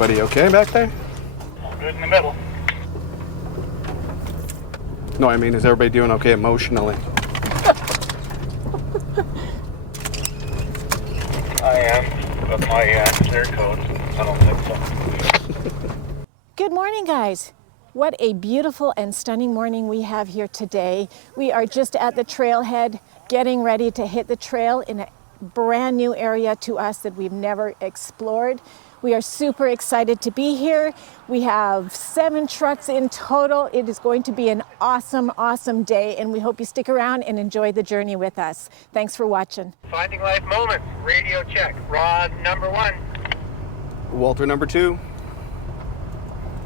everybody okay back there? All good in the middle. No, I mean, is everybody doing okay emotionally? I am, but my clear code, I don't think so. Good morning, guys. What a beautiful and stunning morning we have here today. We are just at the trailhead, getting ready to hit the trail in a brand new area to us that we've never explored. We are super excited to be here. We have 7 trucks in total. It is going to be an awesome, awesome day, and we hope you stick around and enjoy the journey with us. Thanks for watching. Finding life moments, radio check. Rod number 1. Walter number 2.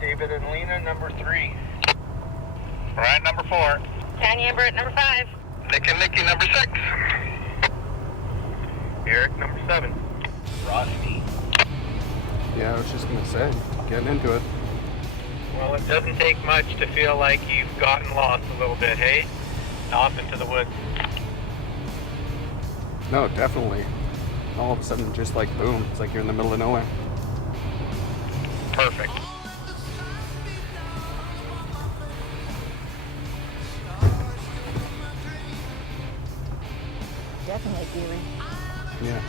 David and Lena number 3. Brian number 4. Tanya and Bert number 5. Nick and Nikki number 6. Eric number 7. Rusty. Yeah, I was just gonna say, getting into it. Well, it doesn't take much to feel like you've gotten lost a little bit, hey? Off into the woods. No, definitely. All of a sudden, just like boom, it's like you're in the middle of nowhere. Perfect. Definitely eerie. Yeah.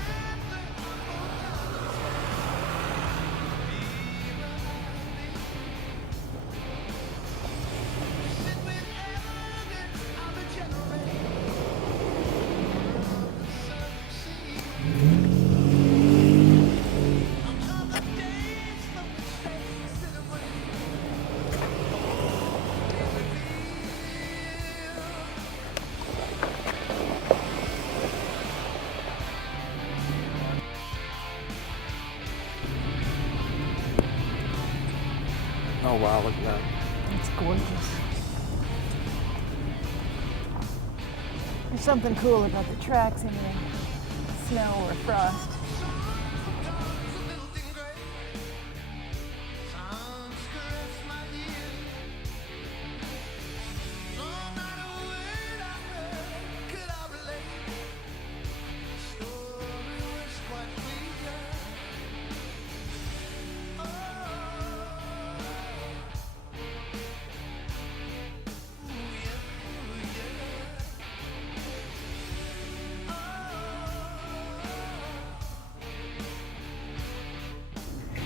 Oh wow, look at that. It's gorgeous. There's something cool about the tracks in the snow or frost.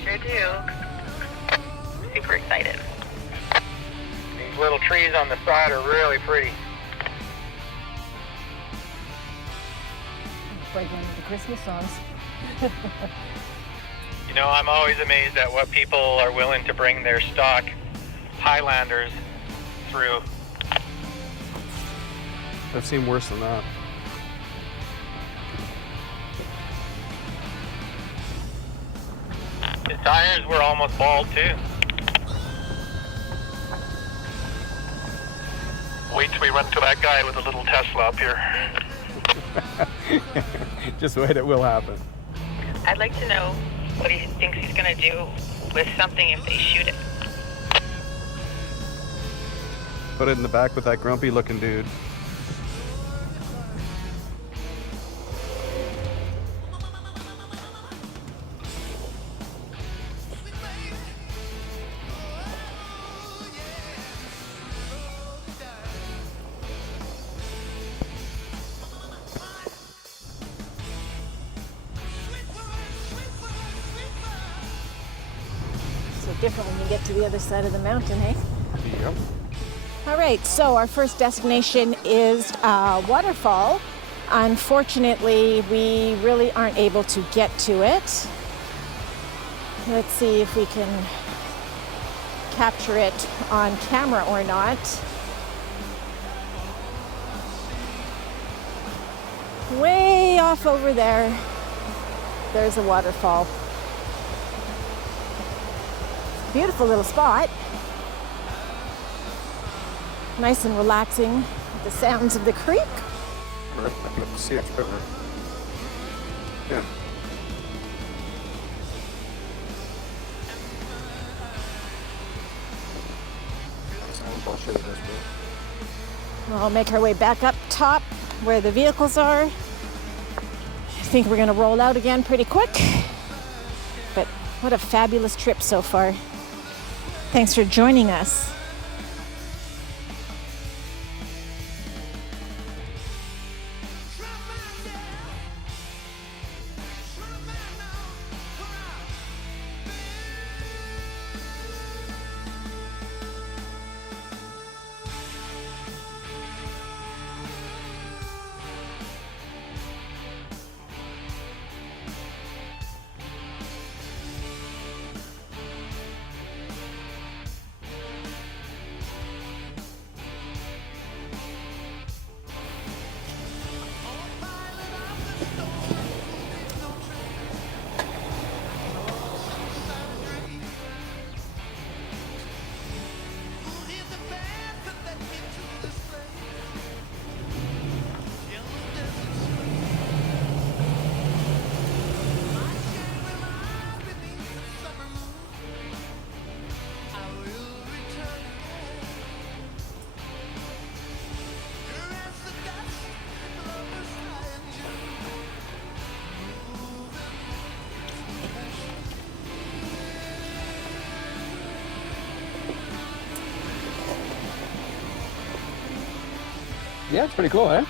Sure do. Super excited. These little trees on the side are really pretty. It's like one of the Christmas songs. You know, I'm always amazed at what people are willing to bring their stock Highlanders through. I've seen worse than that. The tires were almost bald too. Wait till we run into that guy with a little Tesla up here. Just wait, it will happen. I'd like to know what he thinks he's going to do with something if they shoot it. Put it in the back with that grumpy looking dude. Different when you get to the other side of the mountain, eh? Yep. All right, so our first destination is waterfall. Unfortunately, we really aren't able to get to it. Let's see if we can capture it on camera or not. Way off over there, there's a waterfall. Beautiful little spot. Nice and relaxing with the sounds of the creek. Yeah. We'll make our way back up top where the vehicles are. I think we're going to roll out again pretty quick, but What a fabulous trip so far. Thanks for joining us. Yeah, it's pretty cool, eh?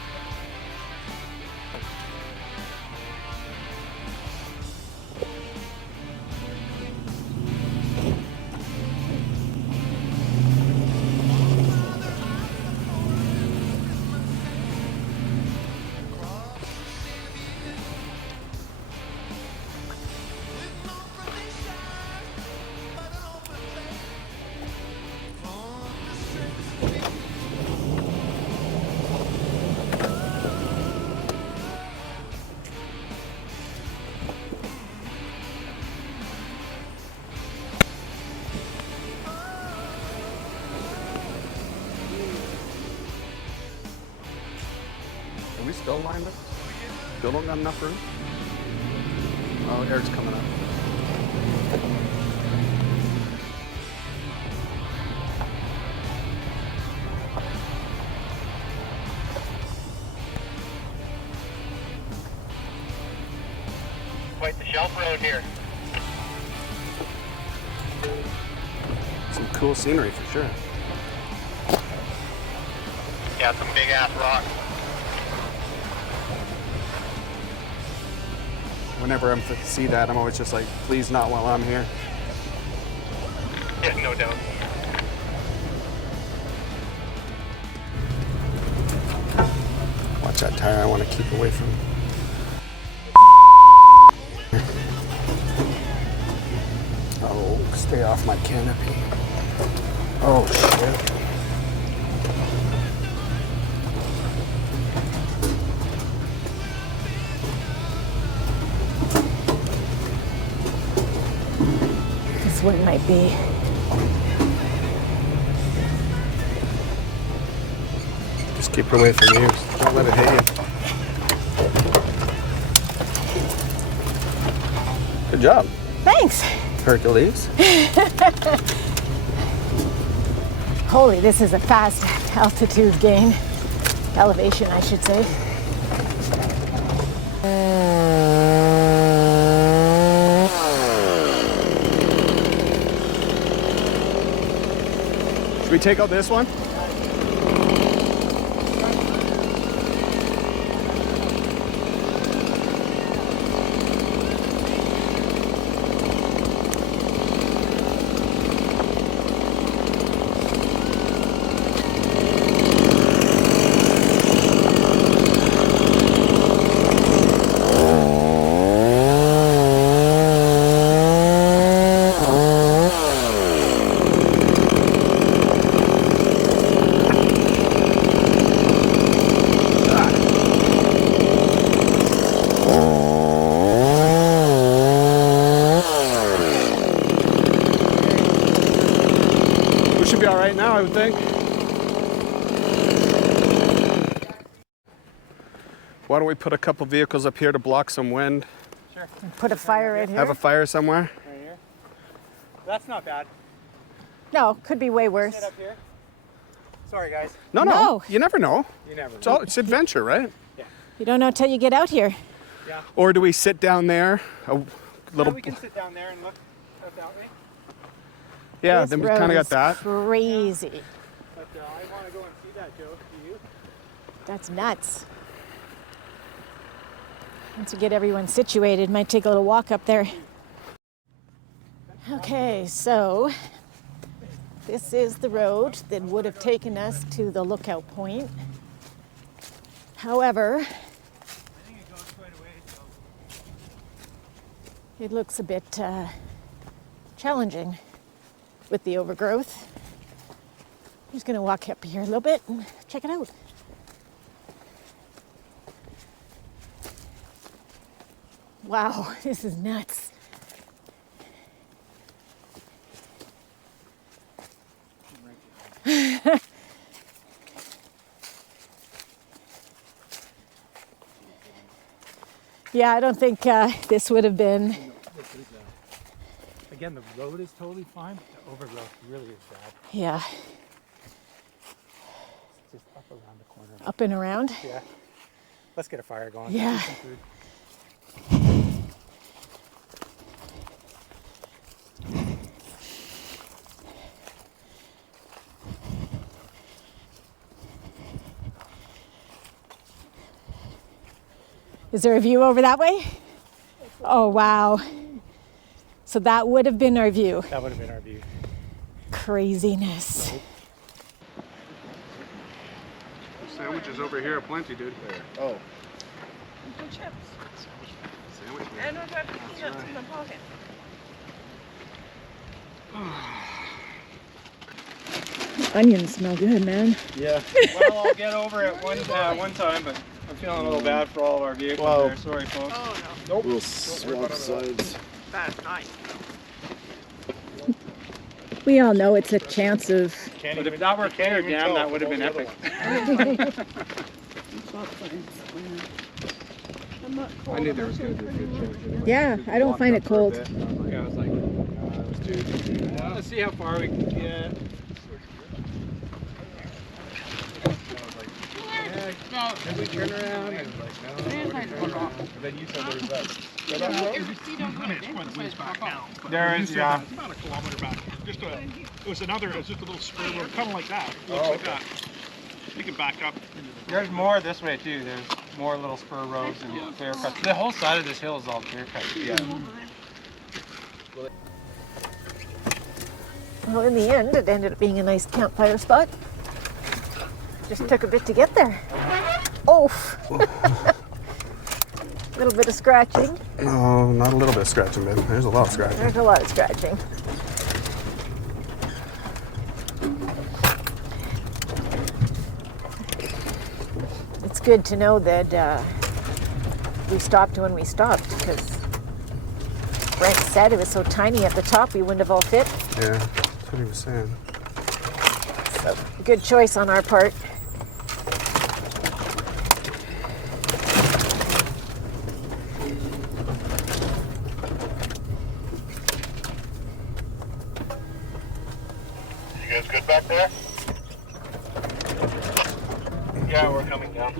Are we still lined up? Still don't got enough room? Oh, air's coming up. Quite the shelf road here. Some cool scenery for sure. Yeah, some big ass rocks. Whenever I see that, I'm always just like, please not while I'm here. Yeah, no doubt. Watch that tire, I want to keep away from. Oh, stay off my canopy. Oh, shit. This one might be. Just keep her away from you. Don't let it hit you. Good job, Thanks. Hercules. Holy, this is a fast altitude gain. Elevation, I should say. Should we take out this one? Should be all right now, I would think. Why don't we put a couple vehicles up here to block some wind? Sure. Put a fire right here. Have a fire somewhere? Right here. That's not bad. No, could be way worse. Sit up here. Sorry, guys. No, No. you never know. You never know. It's adventure, right? You don't know till you get out here. Yeah. Or do we sit down there a Yeah, little? we can sit down there and look. Yeah, This then we road kind of got is that. crazy. But I want to go and see that, Joe. Do you? That's nuts. Once we get everyone situated, might take a little walk up there. Okay, so this is the road that would have taken us to the lookout point. However, it looks a bit challenging with the overgrowth. I'm just gonna walk up here a little bit and check it out. Wow, this is nuts. Yeah, I don't think this would have been. Again, the road is totally fine. The overgrowth really is bad. Yeah, It's just up around the corner. up and around. Yeah. Let's get a fire going. Yeah. Eat some food. Is there a view over that way? Oh, wow. So that would have been our view. That would have been our view. Craziness. Sandwiches over here are plenty, dude. Oh, Some chips. Sandwich. And we've got peanuts in the pocket. Onions smell good, man. Yeah. Well, I'll get over it one time, but I'm feeling a little bad for all of our vehicles Wow. there. Sorry, folks. Oh no, we'll swap sides. that's nice. We all know it's a chance of. But if that were Kenner Dam, that would have been epic. I knew there was going to be a good change. Yeah, I don't find it cold. Yeah, I was like, it was too. Let's see how far we can get. No, then we turn around and then you said there was that. There is, yeah. About a kilometer back. It was just a little spur road, kind of like that. Looks like that. You can back up. There's more this way too. There's more little spur roads and clear cuts. The whole side of this hill is all clear cut. Yeah. Well, in the end, it ended up being a nice campfire spot. Just took a bit to get there. Oh! A little bit of scratching. No, not a little bit of scratching, babe. There's a lot of scratching. There's a lot of scratching. It's good to know that we stopped when we stopped, because Brent said it was so tiny at the top we wouldn't have all fit. Yeah, that's what he was saying. So, good choice on our part. You guys good back there? Yeah, we're coming down.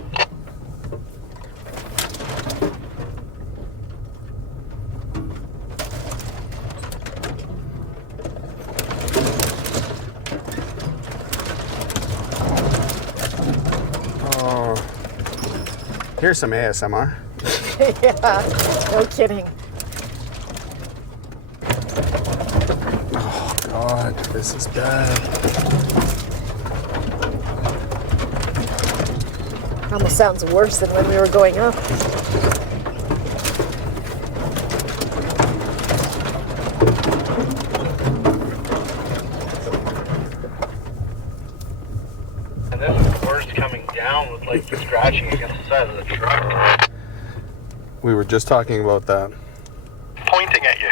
Oh, here's some ASMR. Yeah, no kidding. Oh God, this is bad. Almost sounds worse than when we were going up. And this is worse coming down with like the scratching against the side of the truck. We were just talking about that. Pointing at you.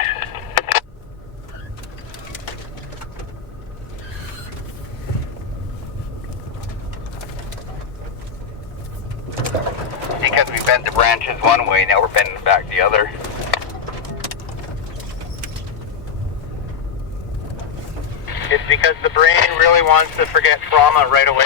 Because we bent the branches one way, now we're bending back the other. It's because the brain really wants to forget trauma right away.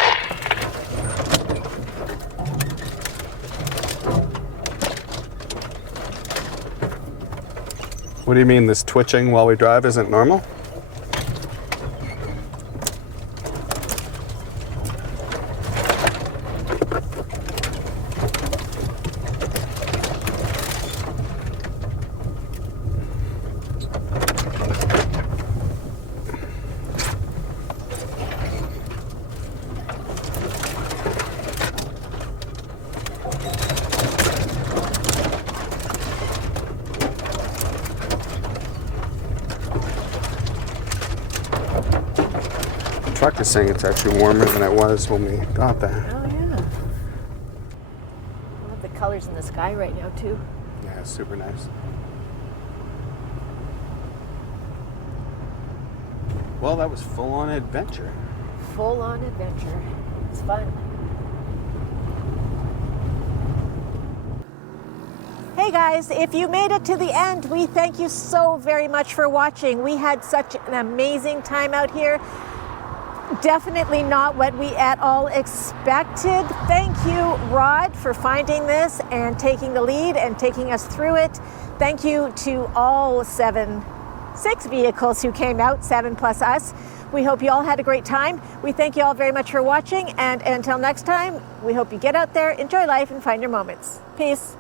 What do you mean this twitching while we drive isn't normal? The truck is saying it's actually warmer than it was when we got there. Oh, yeah. I love the colors in the sky right now, too. Yeah, it's super nice. Well, that was full-on adventure. Full-on adventure. It's fun. Hey guys, if you made it to the end, we thank you so very much for watching. We had such an amazing time out here. Definitely not what we at all expected. Thank you, Rod, for finding this and taking the lead and taking us through it. Thank you to all 6 vehicles who came out, 7 plus us. We hope you all had a great time. We thank you all very much for watching, and until next time, we hope you get out there, enjoy life, and find your moments. Peace.